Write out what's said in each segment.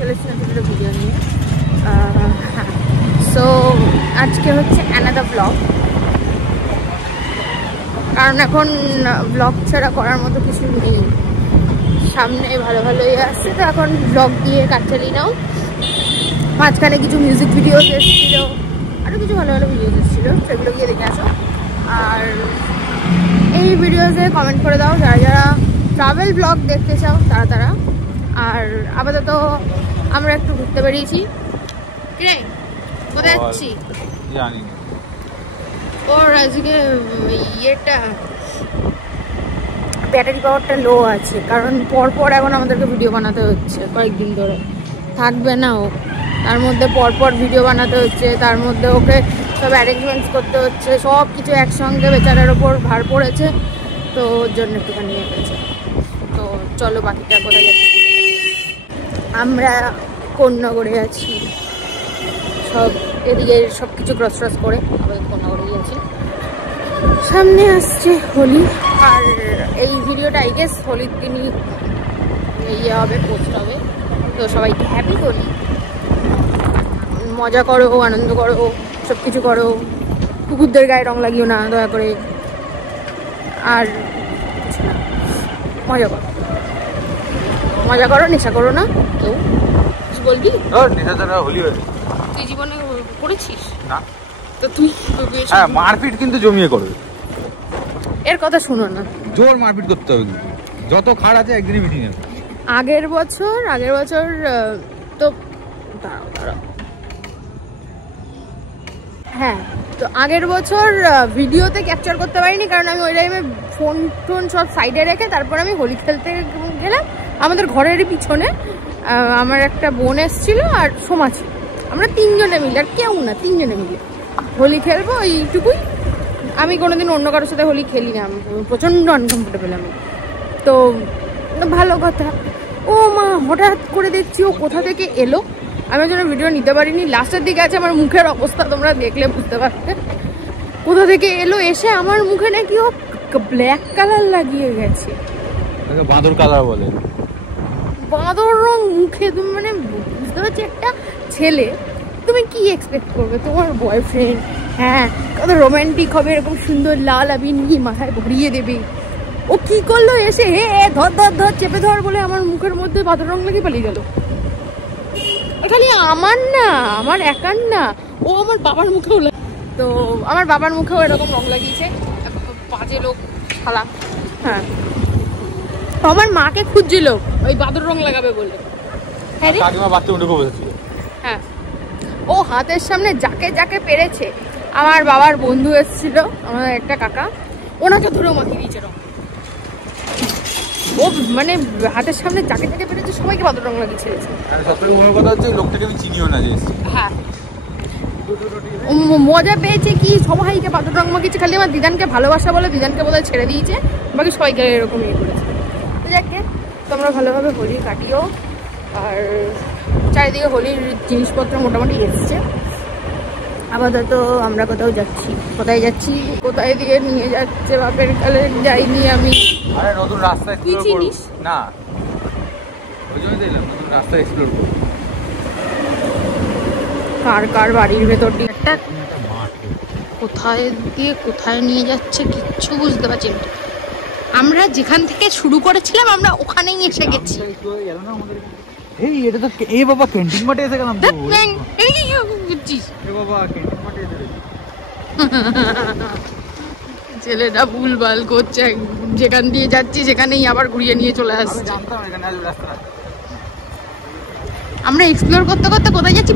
চলে এসেছি একটা ভিডিও নিয়ে। সো আজকে হচ্ছে অ্যানাদার ব্লগ, কারণ এখন ব্লগ ছাড়া করার মতো কিছু নেই। সামনে ভালো ভালো ইয়ে আসছে, তো এখন ব্লগ দিয়ে কাজ চালিয়ে নাও। মাঝখানে কিছু মিউজিক ভিডিওস এসেছিলো, আরও কিছু ভালো ভালো ভিডিওস এসেছিলো, সেগুলো গিয়ে দেখে আসো। আর এই ভিডিওসে কমেন্ট করে দাও যারা যারা ট্রাভেল ব্লগ দেখতে চাও তারা। আর আপাতত আমরা একটু ঘুরতে বেরিয়েছি। কিরে কোথায় যাচ্ছি জানি না। ওর আজকে ইয়েটা ব্যাটারি পাওয়ারটা লো আছে, কারণ পরপর এখন আমাদেরকে ভিডিও বানাতে হচ্ছে, কয়েকদিন ধরে থাকবে না ও। তার মধ্যে পরপর ভিডিও বানাতে হচ্ছে, তার মধ্যে ওকে সব অ্যারেঞ্জমেন্টস করতে হচ্ছে, সব কিছু একসঙ্গে বেচারার ওপর ভার পড়েছে, তো ওর জন্য একটুখানি নিয়ে গেছে। তো চলো বাকিটা কোথায় যাচ্ছি। আমরা কোন্নগরে আছি, সব এদিকে সব কিছু ক্রস ট্রস করে আমাদের কোন্নগরে গিয়েছি। সামনে আসছে হোলি, আর এই ভিডিওটা আই গেস হোলির দিনই ইয়ে হবে, পোস্ট হবে। তো সবাইকে হ্যাপি হোলি, মজা করো, আনন্দ করো, সব কিছু করো। কুকুরদের গায়ে রং লাগিও না দয়া করে, আর মজা করো, নেশা করো না কেউ। কিছু বলবি? নেশা ছাড়া হোলি হয়ে তুই জীবনে করেছিস না? তো তুই মারপিট কিন্তু জমিয়ে করবে, এর কথা শুনো না। জোর মারপিট করতে হবে, যত খাড় আছে একদিনই মিটিয়ে নেবে। আগের বছর তো হ্যাঁ, তো আগের বছর ভিডিওতে ক্যাপচার করতে পারিনি, কারণ আমি ওই টাইমে ফোন টোন সব সাইডে রেখে তারপর আমি হোলি খেলতে গেলাম। আমাদের ঘরেরই পিছনে আমার একটা বোন এসেছিল আর সোমা ছিল, আমরা তিনজনে মিলে, আর কেউ না, তিনজনে মিলে হোলি খেলবো এইটুকুই। আমি কোনোদিন অন্য কারোর সাথে হোলি খেলি না, প্রচণ্ড আনকমফোর্টেবল আমি। তো ভালো কথা, ও মা হঠাৎ করে দেখছি ও কোথা থেকে এলো, আমি ওই জন্য ভিডিও নিতে পারিনি। লাস্টের দিকে আছে আমার মুখের অবস্থা, তোমরা দেখলে বুঝতে পারবে কোথা থেকে এলো। এসে আমার মুখে নাকি ও ব্ল্যাক কালার লাগিয়ে গেছে, বাঁদর কালার বলে, বাঁদর রং মুখে। তুমি মানে বুঝতে পারছি একটা ছেলে, তুমি কি এক্সপেক্ট করবে তোমার বয়ফ্রেন্ড হ্যাঁ কত রোমান্টিক হবে, এরকম সুন্দর লাল আবির নিয়ে মাথায় ভরিয়ে দেবে। ও কি করলো, এসে হে ধর ধর ধর চেপে ধর বলে আমার মুখের মধ্যে বাঁদর রং লাগিয়ে পালিয়ে গেল। খালি আমার না, আমার একার না, ও আমার বাবার মুখেও তো আমার বাবার মুখেও এরকম রং লাগিয়েছে, বাজে লোক শালা। হ্যাঁ, আমার মাকে খুঁজছিল ওই বাদর রং লাগাবে বলে। হ্যাঁ রে, হ্যাঁ, ও হাতের সামনে যাকে যাকে পেরেছে। আমার বাবার বন্ধু এসেছিল, আমাদের একটা কাকা, ওনাকে ধরেও মাখিয়ে দিয়েছে রং। ও মানে হাতের সামনে যাকে যাকে পেরেছে সবাইকে বাদর রং লাগিয়ে ছেড়েছে। হ্যাঁ, মজা পেয়েছে কি সবাইকে বাদর রং মাখিয়েছে, খালি আমার দিদানকে ভালোবাসা বলে দিদানকে বোধহয় ছেড়ে দিয়েছে, বাকি সবাইকে এরকম ইয়ে করেছে। তো যাকে তোমরা ভালোভাবে হোলি কাটিও। আর চারিদিকে হোলির জিনিসপত্র মোটামুটি এসছে। আপাতত আমরা কোথায় যাচ্ছি কোথায় দিকে নিয়ে যাচ্ছে বাপের কালে যাইনি আমি। আরে নতুন রাস্তা কি চিনিস না, ওই জন্য দিলাম নতুন রাস্তা এক্সপ্লোর করব। কার বাড়ির ভেতর দিয়ে একটা কোথায় দিয়ে কোথায় নিয়ে যাচ্ছে কিচ্ছু বুঝতে পারছি না। আমরা যেখান থেকে শুরু করেছিলাম আমরা ওখানেই এসে গেছি। এই এটা তো এই বাবা ক্যান্টিন মাঠে এসে গেলাম তো। এই কি বুঝছিস এ বাবা ক্যান্টিন মাঠে এসে গেছি। ছেলেটা ভুলভাল করছে, যেখান দিয়ে যাচ্ছি সেখানেই আবার ঘুরিয়ে নিয়ে চলে আসছে। জানতাম এখানে আসবে রাস্তা। আমরা এক্সপ্লোর করতে করতে কোথায় যাচ্ছি?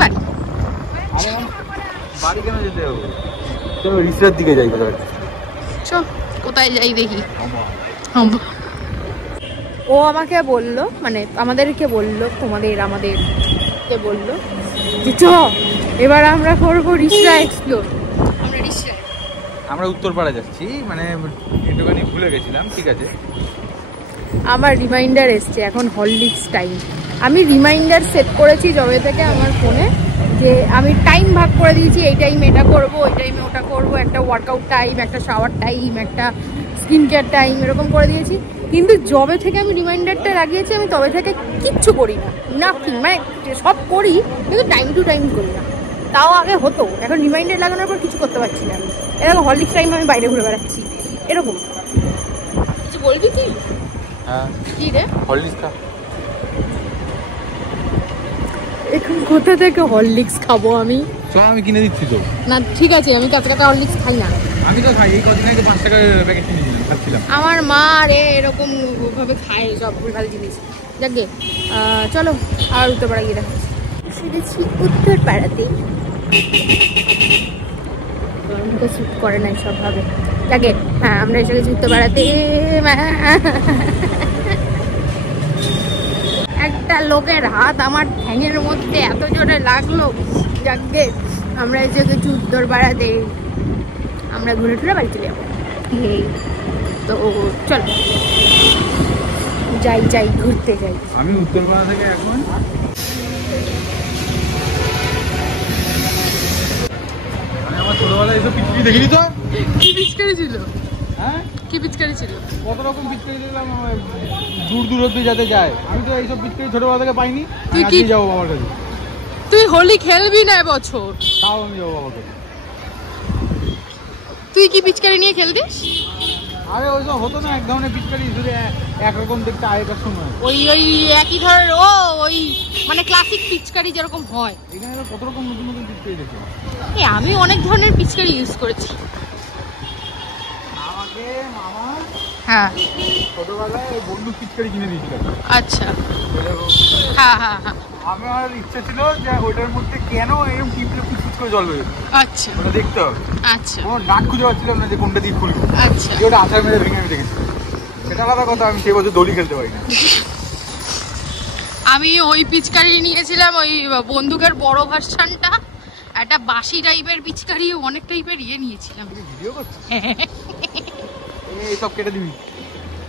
বাড়ি কেন যেতে হবে? চলো রিসোর্টের দিকে যাই। কোথায় যাই দেখি। ও আমাকে বললো, মানে আমাদেরকে বললো, আমাদেরকে বললো যে চ এবার আমরা করবো রিসরা এক্সপ্লোর। আমরা উত্তরপাড়া যাচ্ছি, মানে একটুখানি ভুলে গেছিলাম। ঠিক আছে, আমার রিমাইন্ডার এসছে, এখন হরলিক্স টাইম। আমি রিমাইন্ডার সেট করেছি যবে থেকে আমার ফোনে, যে আমি টাইম ভাগ করে দিয়েছি, এই টাইমে এটা করবো, ওই টাইমে ওটা করবো, একটা ওয়ার্কআউট টাইম, একটা শাওয়ার টাইম, একটা স্কিন কেয়ার টাইম, এরকম করে দিয়েছি। কিন্তু যবে থেকে আমি রিমাইন্ডারটা লাগিয়েছি আমি তবে থেকে কিচ্ছু করি না, নাথিং, মানে সব করি কিন্তু টাইম টু টাইম করি না। তাও আগে হতো, এখন রিমাইন্ডার লাগানোর পর কিছু করতে পারছি না। আমি এরকম হরলিক্স টাইম আমি বাইরে ঘুরে বেড়াচ্ছি এরকম। কিছু বলবি কি? হ্যাঁ কি রে? হরলিক্স খা। এখন কোথা থেকে হরলিক্স খাবো আমি? চ আমি কিনে দিচ্ছি তো। না ঠিক আছে, আমি কাঁচা কাঁচা হরলিক্স খাই না। আমি তো খাই, এই কদিন আগে 5 টাকার প্যাকেট কিনে দিলাম, খাচ্ছিলাম। আমার মা রে এরকম ভাবে খায় সব ভুলভাল জিনিস। যাকে চলো আর উত্তরপাড়া গিয়ে দেখা সেরেছি উত্তরপাড়াতে। শ্যুট করে নাই সব ভাবে। যাকে হ্যাঁ আমরা এসে গেছি উত্তরপাড়াতে। একটা লোকের হাত আমার ঠ্যাঙের মধ্যে এত জোরে লাগলো। যাকে আমরা এসে গেছি উত্তরপাড়াতে, আমরা ঘুরে টুরে বাড়ি চলে যাবো। তো চলো যাই যাই ঘুরতে যাই। আমি উত্তরপাড়া থেকে এখন আমার ছোটবেলায় এসব পিচকারি দেখিনি তো। কি পিচকারি ছিল? হ্যাঁ কি পিচকারি ছিল? কত রকম পিচকারি দেখলাম, দূর দূর অব্দি যাতে যায়। আমি তো এইসব পিচকারি ছোটবেলা থেকে পাইনি। তুই কি কি যাবো বাবার কাছে? তুই হোলি খেলবি না এবছর? তাও আমি যাবো বাবার কাছে। তুই কি পিচকারি নিয়ে খেলতিস? আরে ওইসব হতো না, এক ধরনের পিচকারি, শুধু একরকম দেখতে আগেকার সময়। ওই ওই একই ধরনের ওই মানে ক্লাসিক পিচকারি যেরকম হয়। এখানে কত রকম নতুন নতুন পিচকারি দেখি। আমি অনেক ধরনের পিচকারি ইউজ করেছি। আমাকে মামা হ্যাঁ ছোটবেলায় বন্দুক পিচকারি কিনে দিয়েছিল। আচ্ছা হ্যাঁ হ্যাঁ হ্যাঁ। আমার ইচ্ছা ছিল যে ওইটার মধ্যে কেন এরকম টিপলে ফুচফুচ করে জল বেরোয়, আচ্ছা ওটা দেখতে হবে। আচ্ছা কোনো নাট খুঁজে পাচ্ছিলাম না যে কোনটা দিয়ে খুলবো। আচ্ছা ওটা আচার মেরে ভেঙে আমি দেখেছি, সেটা আলাদা কথা। আমি সেই বছর দড়ি খেলতে পারি না। আমি ওই পিচকারি নিয়েছিলাম, ওই বন্দুকের বড় ভার্সানটা, একটা বাসি টাইপের পিচকারি, অনেক টাইপের নিয়েছিলাম। ভিডিও করছি এইসব কেটে দিবি।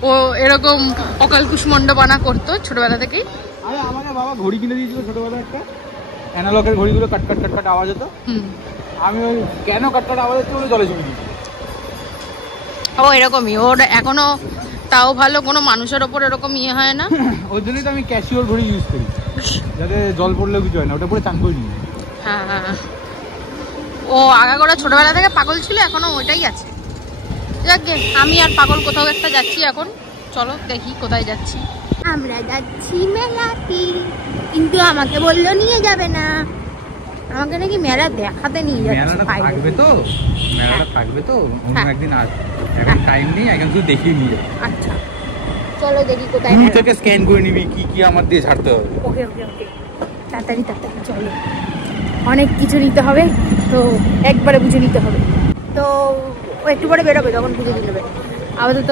ও এরকম অকাল কুষ্মণ্ড বানা করতো ছোটবেলা থেকেই। আরে আমাকে বাবা ঘড়ি কিনে দিয়েছিল ছোটবেলায়, একটা অ্যানালগের ঘড়িগুলো কাটকাট কাটকাট আওয়াজ হতো। আমি ওই কেন কাটকাট আওয়াজ হচ্ছে বলে জলে চলে দিই। ও এরকমই, ওর এখনো তাও ভালো কোনো মানুষের ওপর এরকম হয় না। ওই জন্যই তো আমি ক্যাশিওর ঘড়ি ইউজ করি, যাতে জল পড়লেও কিছু হয় না, ওটা পরে চান করি নি। হ্যাঁ হ্যাঁ, ও আগাগোড়া ছোটবেলা থেকে পাগল ছিল, এখনো ওইটাই আছে। যাকে আমি আর পাগল কোথাও একটা যাচ্ছি এখন, চলো দেখি কোথায় যাচ্ছি। আমরা যাচ্ছি মেলাতে, কিন্তু আমাকে বললো নিয়ে যাবে না। আমাকে নাকি মেলা দেখাতে নিয়ে যাচ্ছে। মেলাটা থাকবে তো, মেলাটা থাকবে তো, অন্য একদিন আসবে, এখন টাইম নেই, এখন শুধু দেখিয়ে নিয়ে যাবে। আচ্ছা চলো দেখি কোথায়। থেকে স্ক্যান করে নিবি কি কি আমার দিয়ে ছাড়তে হবে। ওকে ওকে ওকে, তাড়াতাড়ি তাড়াতাড়ি চলো, অনেক কিছু নিতে হবে তো, একবারে বুঝে নিতে হবে। তো ও একটু পরে বেরোবে, তখন বুঝে দিয়ে নেবে। আপাতত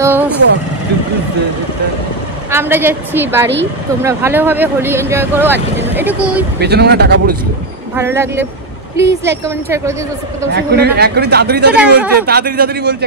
আমরা যাচ্ছি বাড়ি। তোমরা ভালোভাবে হোলি এনজয় করো, আর কিছু এটুকুই। পেছনে মনে টাকা পড়েছিল। ভালো লাগলে প্লিজ লাইক কমেন্ট শেয়ার করে দিন। এখনই তাড়াতাড়ি বলছে, তাড়াতাড়ি বলছে।